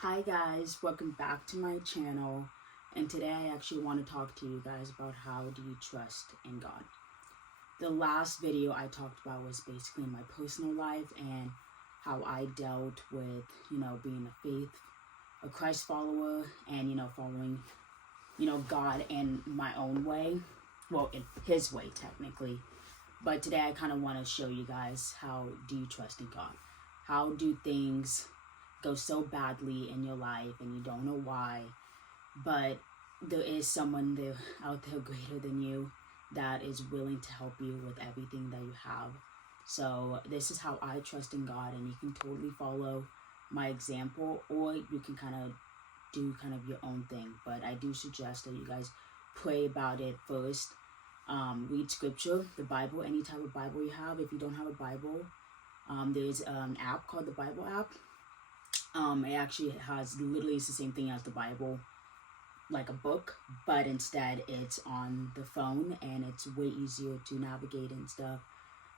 Hi guys, welcome back to my channel, and today I actually want to talk to you guys about how do you trust in God. The last video I talked about was basically my personal life and how I dealt with, being a Christ follower and, following, God in my own way, well, in his way technically. But today I kind of want to show you guys how do you trust in God? How do things go so badly in your life and you don't know why, but there is someone there out there greater than you that is willing to help you with everything that you have. So this is how I trust in God, and you can totally follow my example, or you can do your own thing. But I do suggest that you guys pray about it first. Read scripture, the Bible, any type of Bible you have. If you don't have a Bible, there's an app called the Bible app. It actually has literally it's the same thing as the Bible, like a book, but instead it's on the phone and it's way easier to navigate and stuff.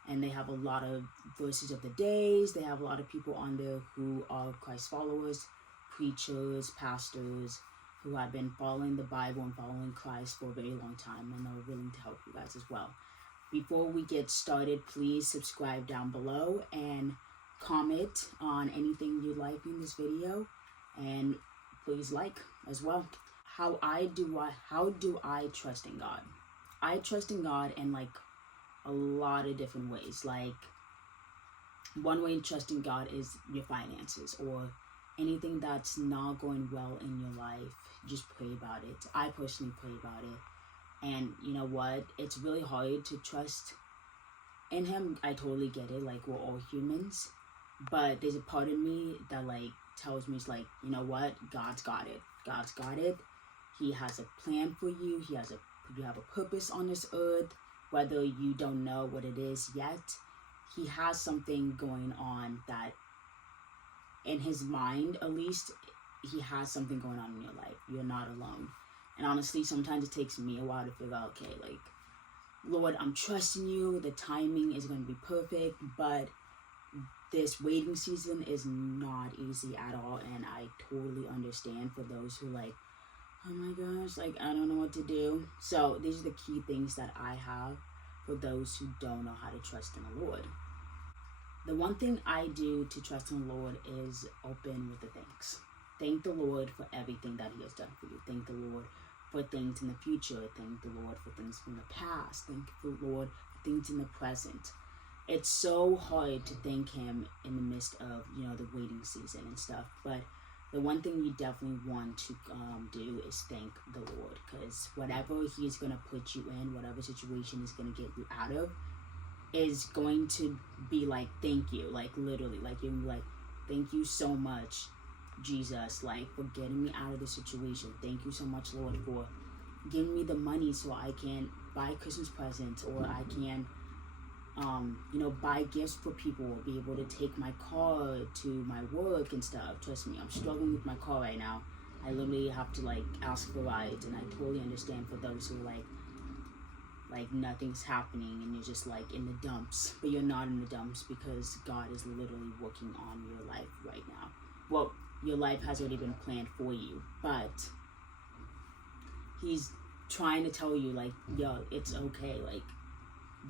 And they have a lot of verses of the days. They have a lot of people on there who are Christ followers, preachers, pastors, who have been following the Bible and following Christ for a very long time, and are willing to help you guys as well. Before we get started, please subscribe down below and comment on anything you like in this video, and please like as well. How do I trust in God? I trust in God in like a lot of different ways. Like, one way to trust in God is your finances, or anything that's not going well in your life. Just pray about it. I personally pray about it, and you know what? It's really hard to trust in Him. I totally get it. Like, we're all humans. But there's a part of me that like tells me, it's like, you know what? God's got it. God's got it. He has a plan for you. You have a purpose on this earth, whether you don't know what it is yet. He has something going on that, in his mind at least, he has something going on in your life. You're not alone. And honestly, sometimes it takes me a while to figure out, okay, like, Lord, I'm trusting you. The timing is going to be perfect, but this waiting season is not easy at all, and I totally understand for those who like, oh my gosh, like, I don't know what to do. So these are the key things that I have for those who don't know how to trust in the Lord. The one thing I do to trust in the Lord is open with the thanks. Thank the Lord for everything that He has done for you. Thank the Lord for things in the future. Thank the Lord for things from the past. Thank the Lord for things in the present. It's so hard to thank Him in the midst of, the waiting season and stuff. But the one thing you definitely want to do is thank the Lord, because whatever He's going to put you in, whatever situation He's going to get you out of, is going to be like, thank you. Like, literally, like, you're like, thank you so much, Jesus, like, for getting me out of this situation. Thank you so much, Lord, for giving me the money so I can buy Christmas presents, or I can buy gifts for people, or be able to take my car to my work and stuff. Trust me, I'm struggling with my car right now. I literally have to like ask for rides, and I totally understand for those who like nothing's happening and you're just like in the dumps. But you're not in the dumps, because God is literally working on your life right now. Well, your life has already been planned for you, but He's trying to tell you, like, yo, it's okay. Like,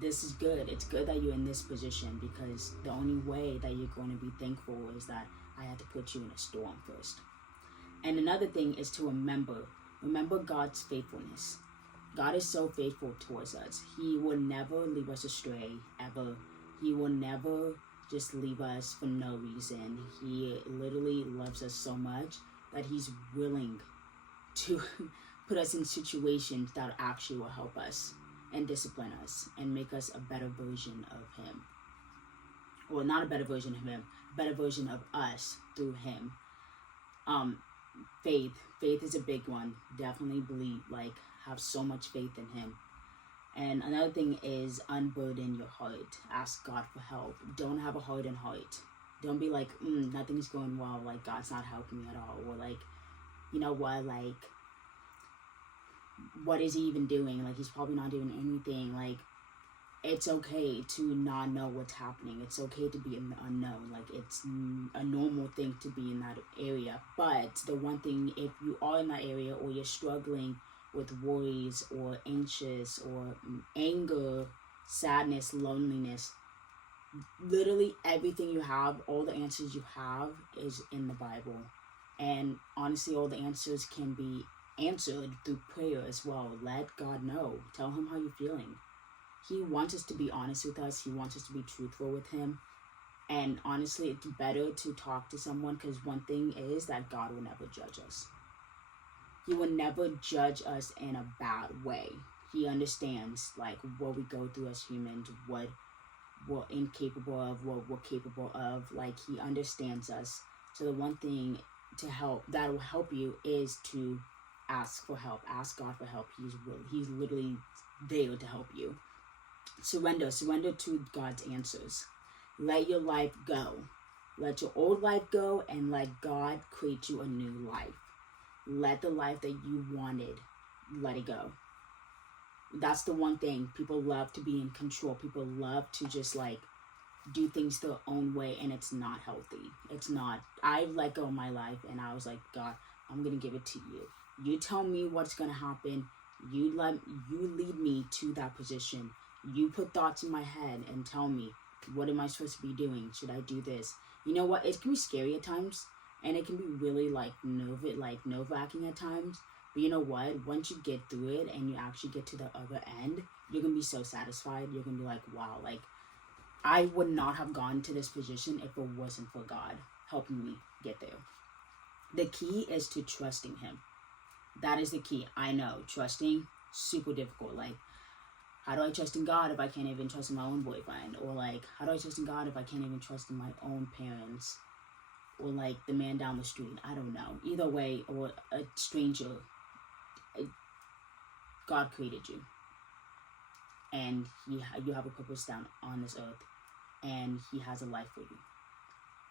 this is good. It's good that you're in this position, because the only way that you're going to be thankful is that I had to put you in a storm first. And another thing is to remember God's faithfulness. God is so faithful towards us. He will never leave us astray, ever. He will never just leave us for no reason. He literally loves us so much that He's willing to put us in situations that actually will help us and discipline us and make us a better version of Him. Or not a better version of Him, a better version of us through Him. Faith is a big one. Definitely believe, like, have so much faith in Him. And another thing is unburden your heart. Ask God for help. Don't have a hardened heart. Don't be like, nothing's going well, like God's not helping me at all, or like, you know what, like, what is He even doing? Like, He's probably not doing anything. Like, it's okay to not know what's happening. It's okay to be in the unknown. Like, it's a normal thing to be in that area. But the one thing, if you are in that area, or you're struggling with worries or anxious or anger, sadness, loneliness, literally everything you have, all the answers you have is in the Bible. And honestly, all the answers can be answered through prayer as well. Let God know. Tell him how you're feeling. He wants us to be honest with us. He wants us to be truthful with him. And honestly, it's better to talk to someone, because one thing is that God will never judge us. He will never judge us in a bad way. He understands, like, what we go through as humans, what we're incapable of, what we're capable of. Like, he understands us. So the one thing that will help you is to ask for help. Ask God for help. He's literally there to help you. Surrender to God's answers. Let your life go. Let your old life go, and let God create you a new life. Let the life that you wanted, let it go. That's the one thing. People love to be in control. People love to just like do things their own way, and it's not healthy. It's not. I let go of my life, and I was like, God, I'm gonna give it to you. You tell me what's gonna happen. You lead me to that position. You put thoughts in my head and tell me, what am I supposed to be doing? Should I do this? You know what? It can be scary at times, and it can be really like nerve-wracking at times. But you know what? Once you get through it and you actually get to the other end, you're gonna be so satisfied. You're gonna be like, wow, like, I would not have gone to this position if it wasn't for God helping me get there. The key is to trusting him. That is the key. I know, trusting, super difficult. Like, how do I trust in God if I can't even trust in my own boyfriend? Or like, how do I trust in God if I can't even trust in my own parents? Or like the man down the street? I don't know. Either way, or a stranger. God created you. And you have a purpose down on this earth. And he has a life for you.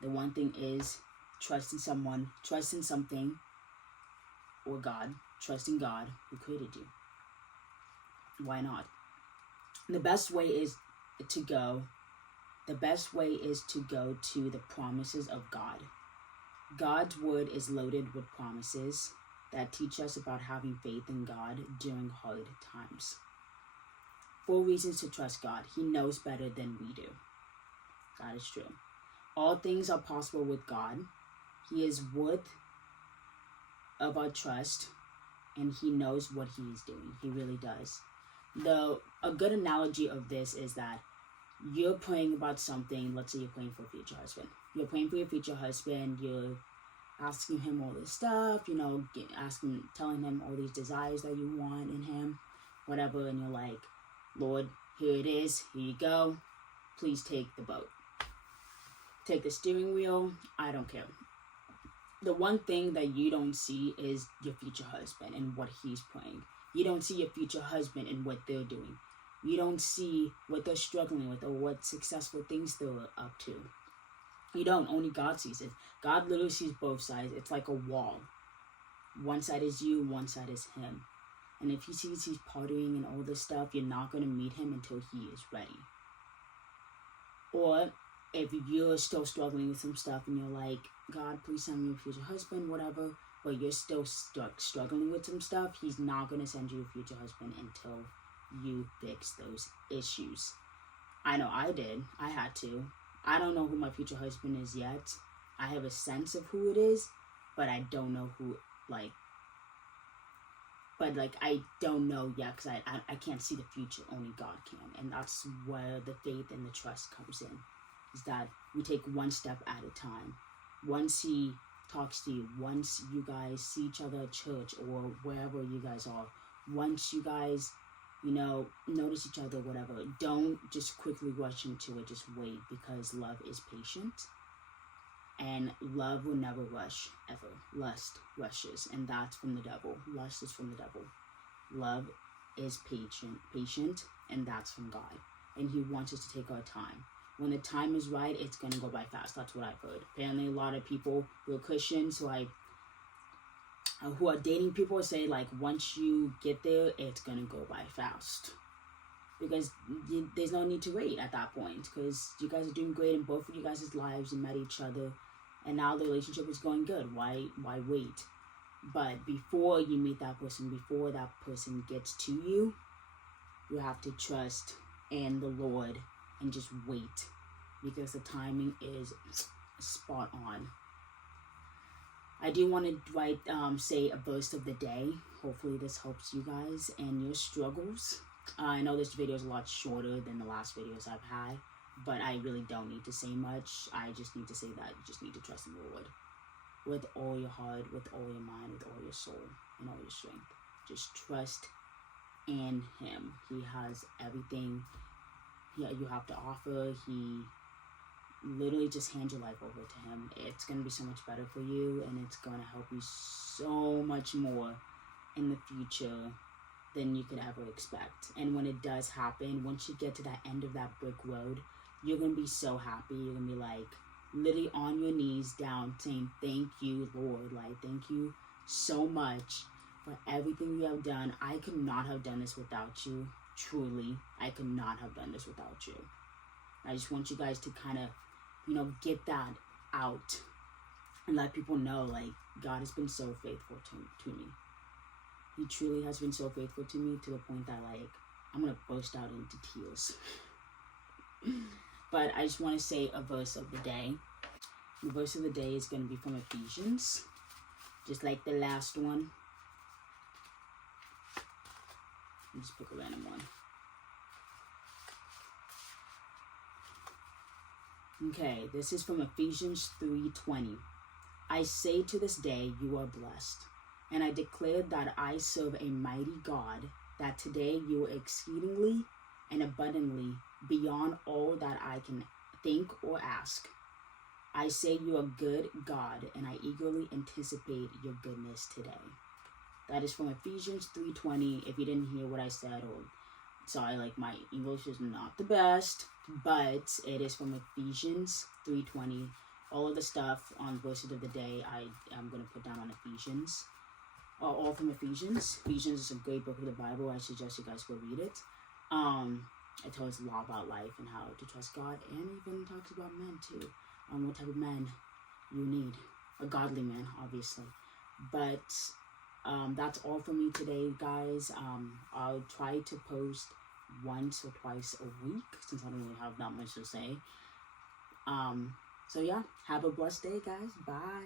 The one thing is, trust in someone, trust in something, or God. Trust in God who created you. Why not? The best way is to go to the promises of God. God's word is loaded with promises that teach us about having faith in God during hard times. 4 reasons to trust God. He knows better than we do. That is true. All things are possible with God. He is worth of our trust, and he knows what he is doing. He really does. A good analogy of this is that you're praying about something. Let's say you're praying for a future husband. You're praying for your future husband. You're asking him all this stuff, telling him all these desires that you want in him, whatever. And you're like, Lord, here it is. Here you go. Please take the boat. Take the steering wheel. I don't care. The one thing that you don't see is your future husband and what he's praying. You don't see your future husband and what they're doing. You don't see what they're struggling with or what successful things they're up to. You don't. Only God sees it. God literally sees both sides. It's like a wall. One side is you, one side is him. And if he sees he's partying and all this stuff, you're not going to meet him until he is ready. Or if you're still struggling with some stuff and you're like, God, please send me a future husband, whatever, but you're still struggling with some stuff, he's not going to send you a future husband until you fix those issues. I know I did. I had to. I don't know who my future husband is yet. I have a sense of who it is, but I don't know who, I don't know yet, because I can't see the future. Only God can. And that's where the faith and the trust comes in, is that we take one step at a time. Once he talks to you, once you guys see each other at church or wherever you guys are, once you guys, notice each other, whatever, don't just quickly rush into it. Just wait, because love is patient. And love will never rush, ever. Lust rushes, and that's from the devil. Lust is from the devil. Love is patient, and that's from God. And he wants us to take our time. When the time is right, it's going to go by fast. That's what I've heard. Apparently, a lot of people who are Christians, who are dating people, say, once you get there, it's going to go by fast. because there's no need to wait at that point, because you guys are doing great in both of you guys' lives. You met each other, and now the relationship is going good. Why wait? But before you meet that person, before that person gets to you, you have to trust in the Lord and just wait, because the timing is spot on. I do want to say a verse of the day. Hopefully this helps you guys and your struggles. I know this video is a lot shorter than the last videos I've had, but I really don't need to say much. I just need to say that you just need to trust in the Lord with all your heart, with all your mind, with all your soul, and all your strength. Just trust in Him. He has everything you have to offer. He literally just hand your life over to Him. It's going to be so much better for you, and it's going to help you so much more in the future than you could ever expect. And when it does happen, once you get to that end of that brick road, you're going to be so happy. You're going to be like literally on your knees down saying, thank you, Lord. Like, thank you so much for everything you have done. I could not have done this without you. Truly, I could not have done this without you. I just want you guys to kind of, get that out and let people know, like, God has been so faithful to me. He truly has been so faithful to me, to the point that, like, I'm going to burst out into tears. But I just want to say a verse of the day. The verse of the day is going to be from Ephesians, just like the last one. I'll just pick a random one. Okay, this is from Ephesians 3:20. I say to this day, you are blessed, and I declare that I serve a mighty God, that today you are exceedingly and abundantly beyond all that I can think or ask. I say you are good, God, and I eagerly anticipate your goodness today. That is from Ephesians 3:20. If you didn't hear what I said, or sorry, like, my English is not the best, but it is from Ephesians 3:20. All of the stuff on verses of the day I am going to put down on Ephesians. All from Ephesians. Ephesians is a great book of the Bible. I suggest you guys go read it. It tells a lot about life and how to trust God, and even talks about men too. What type of man you need. A godly man, obviously. But that's all for me today, guys. I'll try to post once or twice a week, since I don't really have that much to say. So yeah, have a blessed day, guys. Bye.